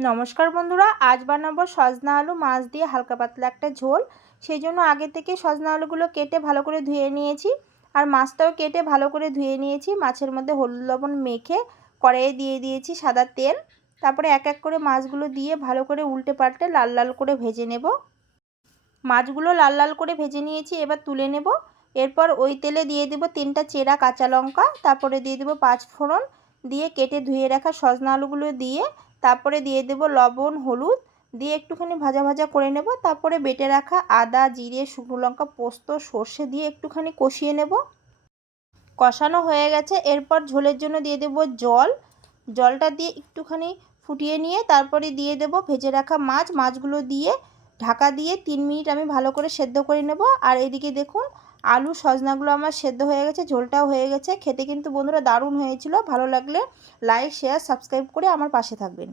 নমস্কার বন্ধুরা, আজ বানাবো সজনা আলু মাছ দিয়ে হালকা পাতলা একটা ঝোল। সেই জন্য আগে থেকে সজনা আলুগুলো কেটে ভালো করে ধুয়ে নিয়েছি। আর মাছটাও কেটে ভালো করে ধুয়ে নিয়েছি। মাছের মধ্যে হলুদ লবণ মেখে কড়াইয়ে দিয়ে দিয়েছি সাদা তেল। তারপরে এক এক করে মাছগুলো দিয়ে ভালো করে উল্টে পাল্টে লাল লাল করে ভেজে নেব। মাছগুলো লাল লাল করে ভেজে নিয়েছি, এবার তুলে নেব। এরপর ওই তেলে দিয়ে দেবো তিনটা চেরা কাঁচা লঙ্কা। তারপরে দিয়ে দেবো পাঁচ ফোড়ন। দিয়ে কেটে ধুয়ে রাখা সজনা আলুগুলো দিয়ে তারপরে দিয়ে দেব লবণ, হলুদ, দিয়ে একটুখানি ভাজা ভাজা করে নেব। তারপরে বেটে রাখা আদা, জিরে, শুকনো লঙ্কা, পোস্ত, সর্ষে দিয়ে একটুখানি কষিয়ে নেব। কষানো হয়ে গেছে। এরপর ঝোলের জন্য দিয়ে দেব জল। জলটা দিয়ে একটুখানি ফুটিয়ে নিয়ে তারপরে দিয়ে দেব ভেজে রাখা মাছ। মাছগুলো দিয়ে ঢাকা দিয়ে তিন মিনিট আমি ভালো করে সেদ্ধ করে নেব। আর এদিকে দেখুন আলু, সজনাগুলো আমার সেদ্ধ হয়ে গেছে, ঝোলটাও হয়ে গেছে। খেতে কিন্তু বন্ধুরা দারুণ হয়েছিল। ভালো লাগলে লাইক শেয়ার সাবস্ক্রাইব করে আমার পাশে থাকবেন।